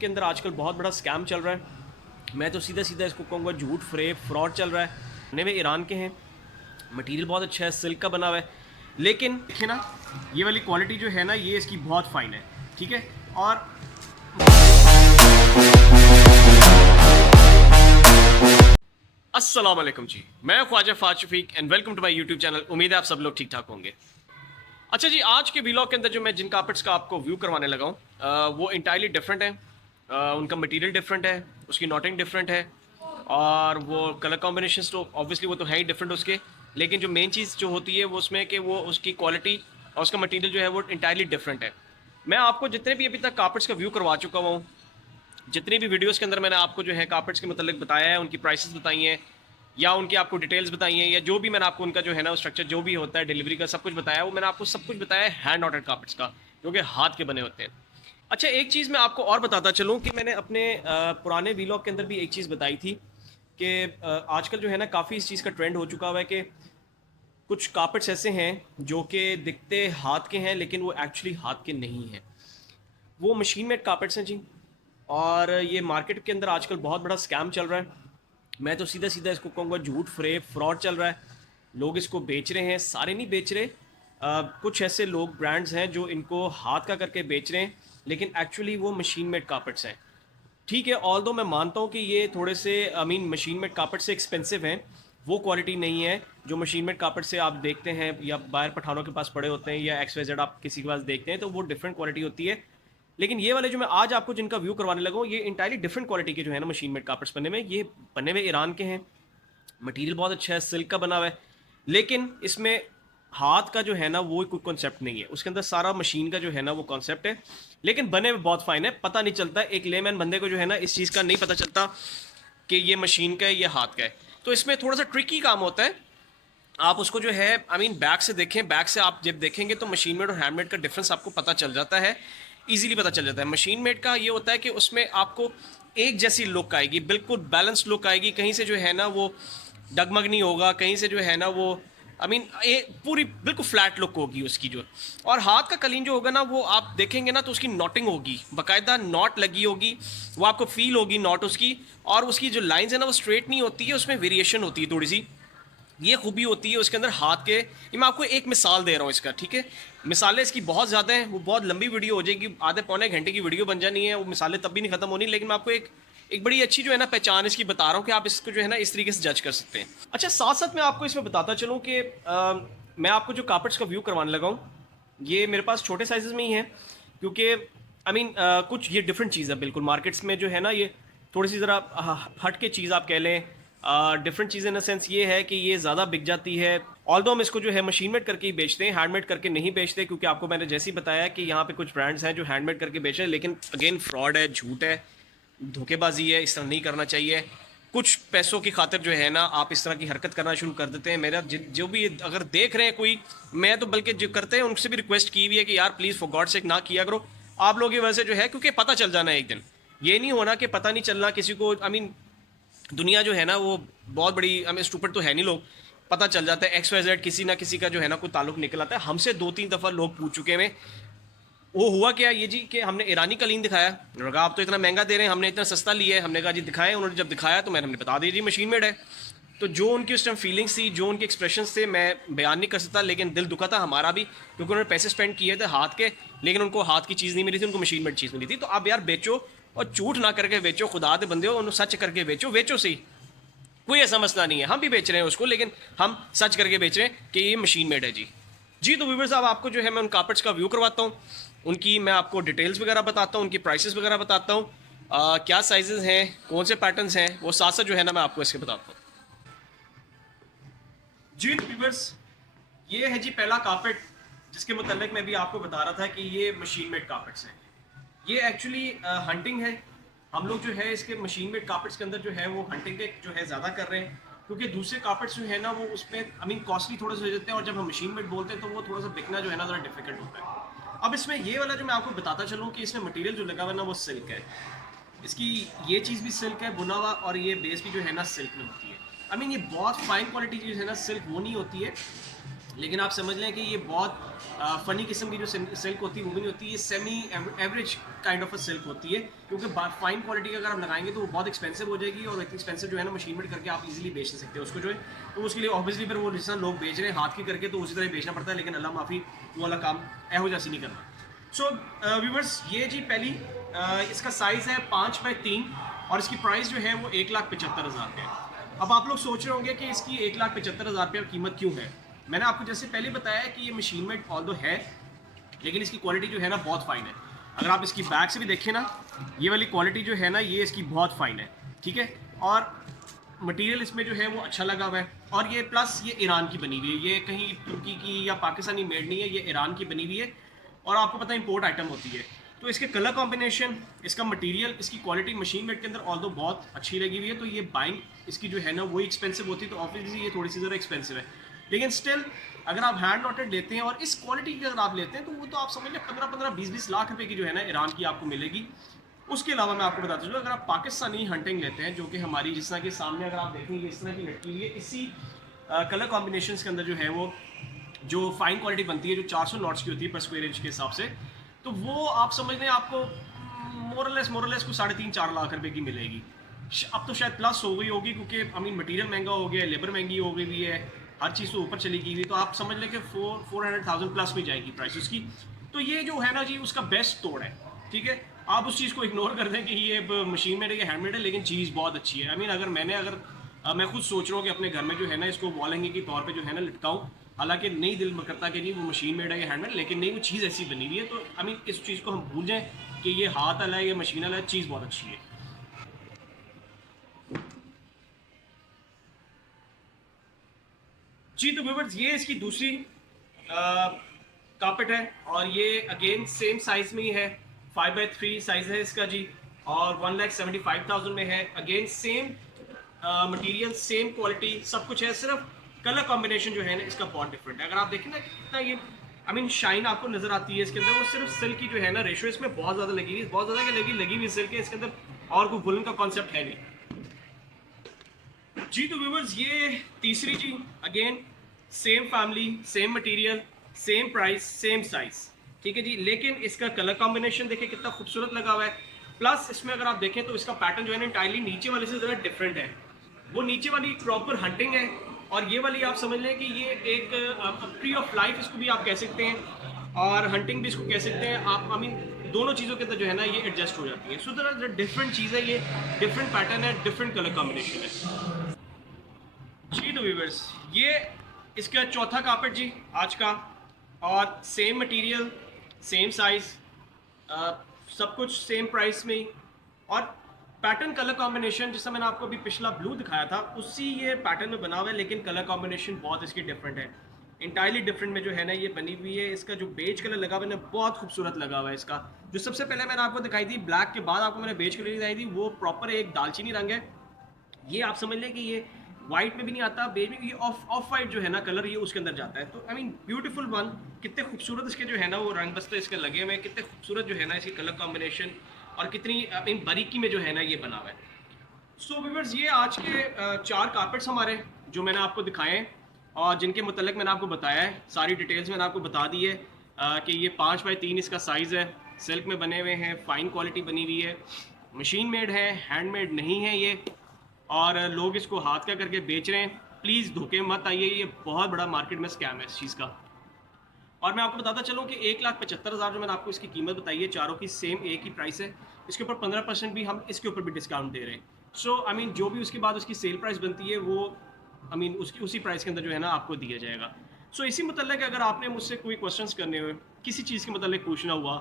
के अंदर आजकल बहुत बड़ा स्कैम चल रहा है। मैं तो सीधा सीधा इसको कहूँगा झूठ फ्रेब फ्रॉड चल रहा है। बने हुए ईरान के हैं, मटेरियल बहुत अच्छा है, सिल्क का बना हुआ है। लेकिन देखिए ना, ये वाली क्वालिटी जो है ना, ये इसकी बहुत फाइन है, ठीक है। और अस्सलाम वालेकुम जी, मैं Khwaja Faaz Shafiq and welcome to my YouTube channel. उम्मीद है आप सब लोग ठीक ठाक होंगे। अच्छा जी, आज के व्लॉग के अंदर जो मैं जिन कार्पेट्स का आपको व्यू करवाने लगा हूँ वो इंटायरली डिफरेंट है। उनका मटेरियल डिफरेंट है, उसकी नॉटिंग डिफरेंट है, और वो कलर कॉम्बिनेशन तो ऑब्वियसली वो तो है ही डिफरेंट उसके। लेकिन जो मेन चीज़ जो होती है वो उसमें कि वो उसकी क्वालिटी और उसका मटेरियल जो है वो इंटायरली डिफरेंट है। मैं आपको जितने भी अभी तक कार्पेट्स का व्यू करवा चुका हूँ, जितनी भी वीडियोस के अंदर मैंने आपको जो है कार्पेट्स के मतलब बताया है, उनकी प्राइसेस बताई हैं या उनकी आपको डिटेल्स बताई हैं, या जो भी मैंने आपको उनका जो है ना स्ट्रक्चर जो भी होता है डिलीवरी का सब कुछ बताया है, वो मैंने आपको सब कुछ बताया है हैंड ऑर्डर कार्पेट्स का, जो कि हाथ के बने होते हैं। अच्छा, एक चीज़ मैं आपको और बताता चलूँ कि मैंने अपने पुराने वीलॉग के अंदर भी एक चीज़ बताई थी कि आजकल जो है ना काफ़ी इस चीज़ का ट्रेंड हो चुका हुआ है कि कुछ कार्पेट्स ऐसे हैं जो कि दिखते हाथ के हैं लेकिन वो एक्चुअली हाथ के नहीं हैं। वो मशीन मेड कार्पेट्स हैं जी। और ये मार्केट के अंदर आजकल बहुत बड़ा स्कैम चल रहा है। मैं तो सीधा सीधा इसको कहूँगा झूठ फ्रेब फ्रॉड चल रहा है। लोग इसको बेच रहे हैं, सारे नहीं बेच रहे। कुछ ऐसे लोग ब्रांड्स हैं जो इनको हाथ का करके बेच रहे हैं, लेकिन एक्चुअली वो मशीन मेड कार्पेट्स हैं। ठीक है, ऑल दो मैं मानता हूँ कि ये थोड़े से मशीन मेड कार्पेट से एक्सपेंसिव हैं। वो क्वालिटी नहीं है जो मशीन मेड कार्पेट से आप देखते हैं या बाहर पठानों के पास पड़े होते हैं या XYZ आप किसी के पास देखते हैं, तो वो डिफरेंट क्वालिटी होती है। लेकिन ये वाले जो मैं आज आपको जिनका व्यू करवाने लगा हूँ, ये इंटायरली डिफरेंट क्वालिटी के जो है ना मशीन मेड कार्पेट्स बने हुए। ये बने हुए ईरान के हैं, मटेरियल बहुत अच्छा है, सिल्क का बना हुआ है। लेकिन इसमें हाथ का जो है ना वो कोई कॉन्सेप्ट नहीं है, उसके अंदर सारा मशीन का जो है ना वो कॉन्सेप्ट है। लेकिन बने में बहुत फाइन है, पता नहीं चलता, एक लेमैन बंदे को जो है ना इस चीज़ का नहीं पता चलता कि ये मशीन का है ये हाथ का है। तो इसमें थोड़ा सा ट्रिकी काम होता है। आप उसको जो है बैक से देखें, बैक से आप जब देखेंगे तो मशीन मेड और हैंडमेड का डिफरेंस आपको पता चल जाता है, इजीली पता चल जाता है। मशीन मेड का ये होता है कि उसमें आपको एक जैसी लुक आएगी, बिल्कुल बैलेंस लुक आएगी, कहीं से जो है ना वो डगमग नहीं होगा, कहीं से जो है ना वो पूरी बिल्कुल फ्लैट लुक होगी उसकी जो। और हाथ का कलीन जो होगा ना वो आप देखेंगे ना तो उसकी नॉटिंग होगी, बाकायदा नॉट लगी होगी, वो आपको फील होगी नॉट उसकी। और उसकी जो लाइंस है ना वो स्ट्रेट नहीं होती है, उसमें वेरिएशन होती है थोड़ी सी। ये खूबी होती है उसके अंदर हाथ के। ये मैं आपको एक मिसाल दे रहा हूँ इसका, ठीक है। मिसालें इसकी बहुत ज़्यादा हैं, वो बहुत लंबी वीडियो हो जाएगी, आधे पौने घंटे की वीडियो बन जानी है, वो मिसालें तब भी नहीं ख़त्म होनी। लेकिन मैं आपको एक एक बड़ी अच्छी जो है ना पहचान इसकी बता रहा हूँ कि आप इसको जो है ना इस तरीके से जज कर सकते हैं। अच्छा, साथ साथ मैं आपको इसमें बताता चलूँ कि मैं आपको जो कार्पेट्स का व्यू करवाने लगा हूँ, ये मेरे पास छोटे साइजेस में ही है, क्योंकि कुछ ये डिफरेंट चीज़ है बिल्कुल। मार्केट्स में जो है ना ये थोड़ी सी ज़रा हट के चीज़ आप कह लें। Different cheese in the sense ये है कि ये ज़्यादा बिक जाती है। ऑल्दो हम इसको जो है मशीन मेड करके ही बेचते हैं, हैंडमेड करके नहीं बेचते, क्योंकि आपको मैंने जैसे ही बताया कि यहाँ पे कुछ ब्रांड्स हैं जो हैंडमेड करके बेच रहे हैं, लेकिन अगेन फ्रॉड है, झूठ है, धोखेबाजी है, इस तरह नहीं करना चाहिए। कुछ पैसों की खातिर जो है ना आप इस तरह की हरकत करना शुरू कर देते हैं। मेरा जो भी अगर देख रहे हैं कोई, मैं तो बल्कि जो करते हैं उनसे भी रिक्वेस्ट की हुई है कि यार प्लीज़ फॉर गॉड सेक ना किया करो आप लोगों की वजह से जो है, क्योंकि पता चल जाना है एक दिन। ये नहीं होना कि पता नहीं चलना किसी को। दुनिया जो है ना वो बहुत बड़ी, स्टूपिड तो है नहीं लोग। पता चल जाता है XYZ किसी ना किसी का जो है ना कोई ताल्लुक निकल आता है। हमसे 2-3 दफ़ा लोग पूछ चुके हैं वो हुआ क्या ये जी कि हमने ईरानी कलीन दिखाया, उन्होंने कहा आप तो इतना महंगा दे रहे हैं, हमने इतना सस्ता लिया है। हमने कहा जी दिखाएं, उन्होंने जब दिखाया तो हमने बता दिया जी मशीन मेड है। तो जो उनकी उस टाइम फीलिंग्स थी, जो उनके एक्सप्रेशंस थे, मैं बयान नहीं कर सकता, लेकिन दिल दुखा था हमारा भी, क्योंकि उन्होंने पैसे स्पेंड किए थे हाथ के, लेकिन उनको हाथ की चीज़ नहीं मिली थी, उनको मशीन मेड चीज़ मिली थी। तो आप यार बेचो, और झूठ ना करके बेचो, खुदा दे बंदे हो, उन्हें सच करके बेचो, बेचो सही, कोई ऐसा मसला नहीं है। हम भी बेच रहे हैं उसको, लेकिन हम सच करके बेच रहे हैं कि ये मशीन मेड है जी। जी तो व्यूअर्स, साहब आपको जो है मैं उन कार्पेट्स का व्यू करवाता हूँ, उनकी मैं आपको डिटेल्स वगैरह बताता हूँ, उनकी प्राइसेस वगैरह बताता हूँ, क्या साइजेस हैं, कौन से पैटर्न्स हैं, वो साथ साथ जो है ना मैं आपको इसके बताता हूँ। जी तो व्यूअर्स, ये है जी पहला कार्पेट जिसके मुतल्लिक मैं भी आपको बता रहा था कि ये मशीन मेड कार्पेट्स हैं। ये एक्चुअली हंटिंग है। हम लोग जो है इसके मशीन मेड कार्पेट्स के अंदर जो है वो हंटिंग के जो है ज़्यादा कर रहे हैं, क्योंकि दूसरे कार्पेट्स जो है ना वो उसमें कॉस्टली थोड़े से हो जाते हैं, और जब हम मशीन मेड बोलते हैं तो वो थोड़ा सा बिकना जो है ना ज़रा डिफिकल्ट होता है। अब इसमें ये वाला जो मैं आपको बताता चलूँ कि इसमें मटेरियल जो लगा हुआ है ना वो सिल्क है। इसकी ये चीज़ भी सिल्क है बुना हुआ, और ये बेस भी जो है ना सिल्क में होती है। ये बहुत फाइन क्वालिटी चीज़ है ना, सिल्क वो नहीं होती है लेकिन आप समझ लें कि ये बहुत फ़नी किस्म की जो सिल्क होती है वो भी नहीं होती, ये semi average kind of a silk होती है, क्योंकि फाइन क्वालिटी का अगर आप लगाएंगे तो वो बहुत एक्सपेंसिव हो जाएगी, और इतनी एक्सपेंसिव जो है ना मशीन मेड करके आप इजीली बेच नहीं सकते उसको जो है। तो उसके लिए ऑब्वियसली फिर वो जिस तरह लोग बेच रहे हैं हाथ की करके तो उसी तरह बेचना पड़ता है, लेकिन अल्लाह माफ़ी वो वाला काम एहो जैसी नहीं करना। सो व्यूवर्स, ये जी पहली इसका साइज़ है 5x3 और इसकी प्राइस जो है वो 1,75,000 है। अब आप लोग सोच रहे होंगे कि इसकी 1,75,000 रुपये कीमत क्यों है। मैंने आपको जैसे पहले बताया कि ये मशीन मेड ऑल्दो है, लेकिन इसकी क्वालिटी जो है ना बहुत फाइन है। अगर आप इसकी बैक से भी देखें ना, ये वाली क्वालिटी जो है ना ये इसकी बहुत फाइन है, ठीक है। और मटेरियल इसमें जो है वो अच्छा लगा हुआ है, और ये प्लस ये ईरान की बनी हुई है, ये कहीं तुर्की की या पाकिस्तानी मेड नहीं है, ये ईरान की बनी हुई है, और आपको पता है इंपोर्ट आइटम होती है। तो इसके कलर कॉम्बिनेशन, इसका मटेरियल, इसकी क्वालिटी मशीन मेड के अंदर ऑल्दो बहुत अच्छी लगी हुई है। तो ये बाइंग इसकी जो है ना वही एक्सपेंसिव होती है, तो ऑब्वियसली ये थोड़ी सी ज़रा एक्सपेंसिव है, लेकिन स्टिल अगर आप हैंड नोटेड लेते हैं और इस क्वालिटी की अगर आप लेते हैं तो वो तो आप समझ लें 15-20 लाख रुपए की जो है ना ईरान की आपको मिलेगी। उसके अलावा मैं आपको बताता चलूँ, अगर आप पाकिस्तानी हंटिंग लेते हैं जो कि हमारी जिस तरह के सामने अगर आप देखेंगे इस तरह की लटकी हुई है, इसी कलर कॉम्बिनेशन के अंदर जो है वो जो फाइन क्वालिटी बनती है जो 400 नॉट्स की होती है पर स्क्वायर इंच के हिसाब से, तो वो आप समझ लें आपको मोरलेस को 3.5-4 लाख रुपए की मिलेगी। अब तो शायद प्लस हो गई होगी, क्योंकि आई मीन मटीरियल महंगा हो गया है, लेबर महंगी हो गई हुई है, हर चीज़ तो ऊपर चली गई हुई, तो आप समझ लें कि 400,000 प्लस में जाएगी प्राइस उसकी। तो ये जो है ना जी उसका बेस्ट तोड़ है, ठीक है। आप उस चीज़ को इग्नोर कर दें कि ये मशीन मेड है कि हैंडमेड है, लेकिन चीज़ बहुत अच्छी है। आई मीन अगर मैं खुद सोच रहा हूँ कि अपने घर में जो है ना इसको वॉल हैंगिंग के तौर पे जो है ना लटकाऊँ, हालांकि नहीं दिल में करता कि नहीं वो मशीन मेड है या हैंडमेड, लेकिन नहीं वो चीज़ ऐसी बनी हुई है। तो आई मीन इस चीज़ को हम भूल जाएं कि ये हाथ वाला है या मशीन वाला है, चीज़ बहुत अच्छी है। जी तो व्यूवर्स, ये इसकी दूसरी कारपेट है, और ये अगेन सेम साइज में ही है, 5x3 साइज है इसका जी, और 1,75,000 में है। Again same material, same quality, सब कुछ है, सिर्फ कलर कॉम्बिनेशन जो है ना इसका बहुत डिफरेंट है। अगर आप देखें ना कितना ये आई मीन शाइन आपको नजर आती है इसके अंदर, वो सिर्फ सिल्क की जो है ना रेशो इसमें बहुत ज़्यादा लगी हुई है, बहुत ज़्यादा लगी हुई सिल्क है इसके अंदर, और कोई वुलन का कॉन्सेप्ट है नहीं। जी तो व्यूवर्स, ये तीसरी जी again same family, same material, same price, same size, ठीक है जी, लेकिन इसका कलर कॉम्बिनेशन देखिए कितना खूबसूरत लगा हुआ है। प्लस इसमें अगर आप देखें तो इसका पैटर्न जो है ना इंटायरली नीचे वाले से ज़रा डिफरेंट है। वो नीचे वाली प्रॉपर हंटिंग है, और ये वाली आप समझ लें कि ये एक ट्री ऑफ लाइफ इसको भी आप कह सकते हैं, और हंटिंग भी इसको कह सकते हैं आप। आई मीन दोनों चीज़ों के अंदर जो है ना ये एडजस्ट हो जाती है। सो दर डिफरेंट चीज़ है, ये डिफरेंट पैटर्न है, डिफरेंट कलर कॉम्बिनेशन है। जी तो व्यूवर्स, ये इसका चौथा कारपेट जी आज का, और सेम मटेरियल, सेम साइज, सब कुछ सेम प्राइस में ही, और पैटर्न कलर कॉम्बिनेशन जैसा मैंने आपको अभी पिछला ब्लू दिखाया था उसी ये पैटर्न में बना हुआ है, लेकिन कलर कॉम्बिनेशन बहुत इसकी डिफरेंट है, इंटायरली डिफरेंट में जो है ना ये बनी हुई है। इसका जो बेज कलर लगा हुआ है ना बहुत खूबसूरत लगा हुआ है इसका। जो सबसे पहले मैंने आपको दिखाई थी ब्लैक के बाद आपको मैंने बेज कलर दिखाई थी, वो प्रॉपर एक दालचीनी रंग है। ये आप समझ लें कि ये वाइट में भी नहीं आता, बेज में, ये ऑफ वाइट जो है ना कलर ये उसके अंदर जाता है। तो आई मीन ब्यूटीफुल वन, कितने खूबसूरत इसके जो है ना वो रंग बस्ते इसके लगे हुए हैं, कितने खूबसूरत जो है ना इसकी कलर कॉम्बिनेशन, और कितनी आई मीन बारीकी में जो है ना ये बना हुआ है। सो व्यूअर्स, ये आज के 4 कारपेट्स हमारे जो मैंने आपको दिखाए हैं, और जिनके मुतल्लिक मैंने आपको बताया है, सारी डिटेल्स मैंने आपको बता दी है कि ये 5x3 इसका साइज़ है, सिल्क में बने हुए हैं, फ़ाइन क्वालिटी बनी हुई है, मशीन मेड है, हैंडमेड नहीं है ये, और लोग इसको हाथ का करके बेच रहे हैं। प्लीज़ धोखे मत आइए, ये बहुत बड़ा मार्केट में स्कैम है इस चीज़ का। और मैं आपको बताता चलूँ कि 1,75,000 जो मैंने आपको इसकी कीमत बताई है, चारों की सेम एक ही प्राइस है। इसके ऊपर 15% भी हम इसके ऊपर भी डिस्काउंट दे रहे हैं। सो आई मीन जो भी उसके बाद उसकी सेल प्राइस बनती है वो आई मीन उसकी उसी प्राइस के अंदर जो है ना आपको दिया जाएगा। सो इसी मतलब अगर आपने मुझसे कोई क्वेश्चंस करने हुए, किसी चीज़ के मतलब पूछना हुआ,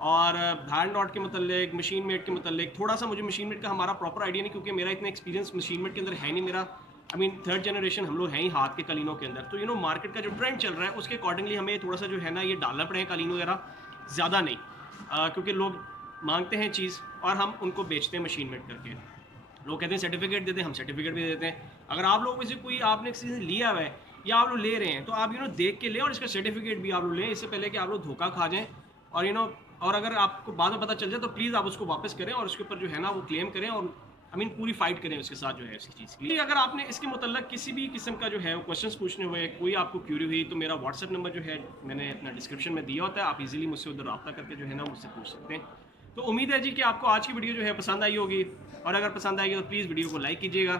और हैंड डॉट के मतलब, मशीन मेड के मतलब, थोड़ा सा मुझे मशीन मेड का हमारा प्रॉपर आइडिया नहीं, क्योंकि मेरा इतना एक्सपीरियंस मशीन मेड के अंदर है नहीं। मेरा आई मीन 3rd जनरेशन हम लोग हैं ही हाथ के कालीनों के अंदर। तो मार्केट का जो ट्रेंड चल रहा है उसके अकॉर्डिंगली हमें थोड़ा सा जो है ना ये डालना पड़ेगा कालीन वगैरह, ज़्यादा नहीं, क्योंकि लोग मांगते हैं चीज़ और हम उनको बेचते हैं मशीन मेड करके। लोग कहते हैं सर्टिफिकेट देते हैं, हम सर्टिफिकेट भी देते हैं। अगर आप लोग में से कोई आपने किसी से लिया हुआ है या आप लोग ले रहे हैं, तो आप देख के लें, और इसका सर्टिफिकेट भी आप लोग लें, इससे पहले कि आप लोग धोखा खा जाएँ। और और अगर आपको बाद में पता चल जाए तो प्लीज़ आप उसको वापस करें और उसके ऊपर जो है ना वो क्लेम करें, और आई मीन पूरी फाइट करें उसके साथ जो है उसकी चीज़ की। अगर आपने इसके मतलब किसी भी किस्म का जो है क्वेश्चंस पूछने हुए, कोई आपको क्यूरी हुई, तो मेरा व्हाट्सएप नंबर जो है मैंने अपना डिस्क्रिप्शन में दिया होता है, आप इजीली मुझसे उधर रब्ता करके जो है ना मुझसे पूछ सकते हैं। तो उम्मीद है जी कि आपको आज की वीडियो जो है पसंद आई होगी, और अगर पसंद आएगी तो प्लीज़ वीडियो को लाइक कीजिएगा,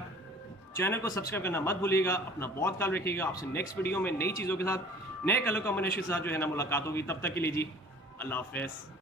चैनल को सब्सक्राइब करना मत भूलिएगा। अपना बहुत ख्याल रखिएगा। आपसे नेक्स्ट वीडियो में नई चीज़ों के साथ, नए कलर कॉम्बिनेशन के साथ जो है ना मुलाकात होगी। तब तक के लिए जी अल्लाह हाफ़िज़।